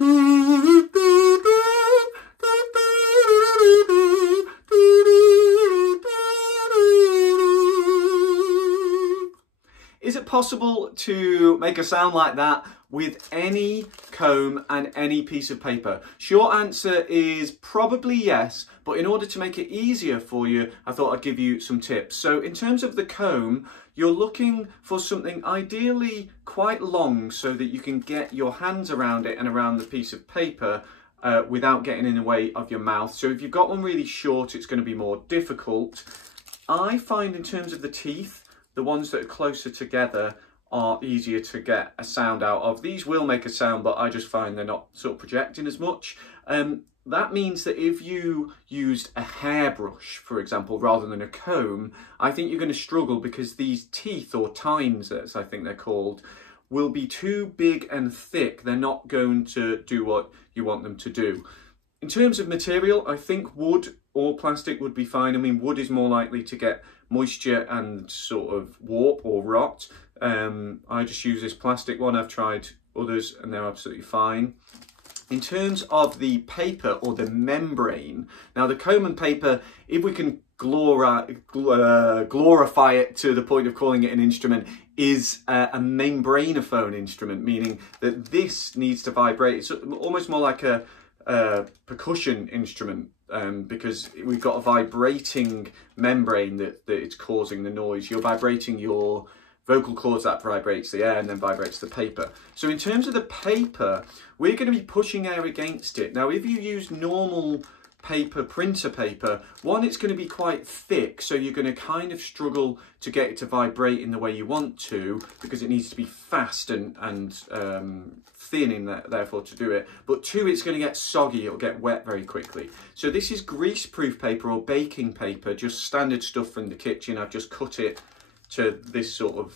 Is it possible to make a sound like that with any comb and any piece of paper? Short answer is probably yes, but in order to make it easier for you, I thought I'd give you some tips. So in terms of the comb, you're looking for something ideally quite long so that you can get your hands around it and around the piece of paper without getting in the way of your mouth. So if you've got one really short, it's going to be more difficult. I find in terms of the teeth, the ones that are closer together are easier to get a sound out of. These will make a sound, but I just find they're not sort of projecting as much. That means that if you used a hairbrush, for example, rather than a comb, I think you're going to struggle because these teeth, or tines as I think they're called, will be too big and thick. They're not going to do what you want them to do. In terms of material, I think wood or plastic would be fine. I mean, wood is more likely to get moisture and sort of warp or rot. I just use this plastic one. I've tried others and they're absolutely fine. In terms of the paper or the membrane, now the comb and paper, if we can glorify it to the point of calling it an instrument, is a membranophone instrument, meaning that this needs to vibrate. It's almost more like a percussion instrument, because we've got a vibrating membrane that it's causing the noise. You're vibrating your vocal cords, that vibrates the air and then vibrates the paper. So in terms of the paper, we're going to be pushing air against it. Now, if you use normal paper, printer paper, one, it's going to be quite thick, so you're going to kind of struggle to get it to vibrate in the way you want to, because it needs to be fast and thin in that, therefore, to do it. But two, it's going to get soggy, it'll get wet very quickly. So this is greaseproof paper or baking paper, just standard stuff from the kitchen. I've just cut it to this sort of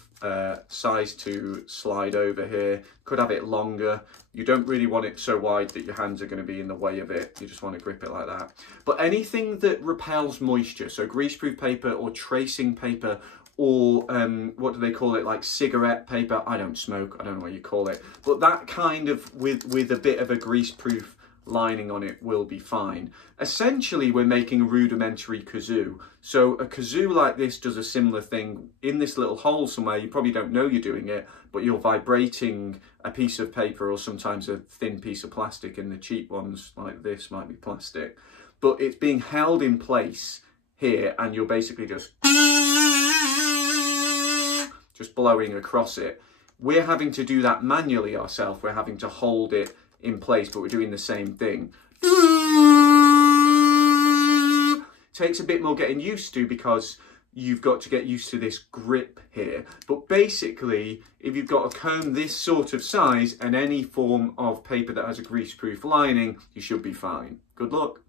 size to slide over here. Could have it longer. You don't really want it so wide that your hands are going to be in the way of it. You just want to grip it like that. But anything that repels moisture, so greaseproof paper or tracing paper, or what do they call it, like cigarette paper? I don't smoke, I don't know what you call it. But that kind of, with a bit of a greaseproof lining on it, will be fine. Essentially, we're making a rudimentary kazoo. So a kazoo like this does a similar thing in this little hole somewhere. You probably don't know you're doing it, but you're vibrating a piece of paper or sometimes a thin piece of plastic, and the cheap ones like this might be plastic. But it's being held in place here, and you're basically just blowing across it. We're having to do that manually ourselves. We're having to hold it in place, but we're doing the same thing. Takes a bit more getting used to, because you've got to get used to this grip here. But basically, if you've got a comb this sort of size and any form of paper that has a greaseproof lining, you should be fine. Good luck.